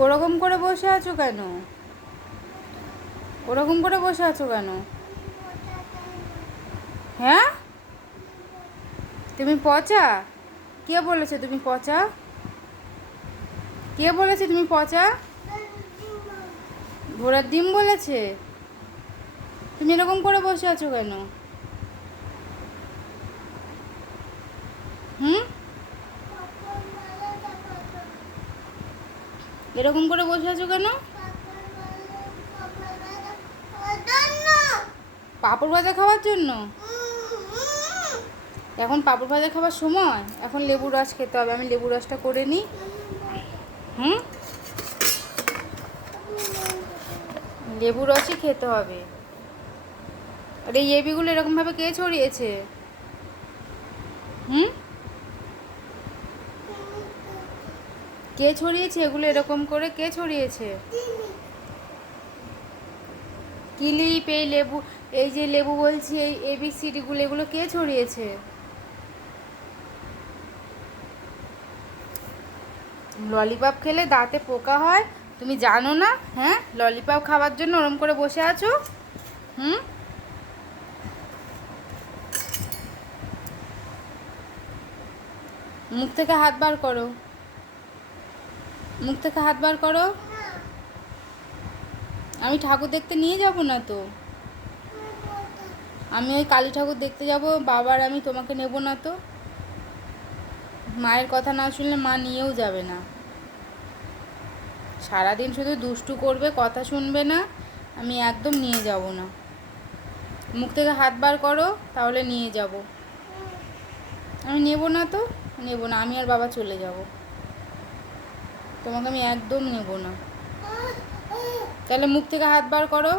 ওরকম করে বসে আছো কেন? ওরকম করে বসে আছো কেন? হ্যাঁ, তুমি পচা? কে বলেছে তুমি পচা? কে বলেছে তুমি পচা? ঘোড়ার ডিম বলেছে? তুমি এরকম করে বসে আছো কেন? হুম, এরকম করে বসে আছো কেন? পাঁপড় ভাজা খাওয়ার জন্য? এখন পাঁপড় ভাজা খাওয়ার সময়? এখন লেবু রস খেতে হবে। আমি লেবু রসটা করে নিই। হুম, লেবু রসই খেতে হবে। আর এই এবিগুলো এরকমভাবে কে ছড়িয়েছে? হুম, কে ছড়িয়েছে এগুলো এরকম করে? কে ছড়িয়েছে? ক্লিপ, এই লেবু, এই যে লেবু বলছি, এই এবিসিডিগুলো এগুলো কে ছড়িয়েছে? ললিপপ খেলে দাঁতে পোকা হয়, তুমি জানো না? হ্যাঁ, ললিপপ খাওয়ার জন্য ওরম করে বসে আছো। হুম, মুখ থেকে হাত বার করো। মুখ থেকে হাত বার করো। আমি ঠাকুর দেখতে নিয়ে যাব না তো। আমি ওই কালী ঠাকুর দেখতে যাব, বাবার, আমি তোমাকে নেব না তো। মায়ের কথা না শুনলে মা নিয়েও যাবে না। সারাদিন শুধু দুষ্টু করবে, কথা শুনবে না। আমি একদম নিয়ে যাব না। মুখ থেকে হাত বার করো, তাহলে নিয়ে যাব। আমি নেব না তো, নেব না। আমি আর বাবা চলে যাব। তোমাকে আমি একদম নেব না। তাহলে মুখ থেকে হাত বার করো।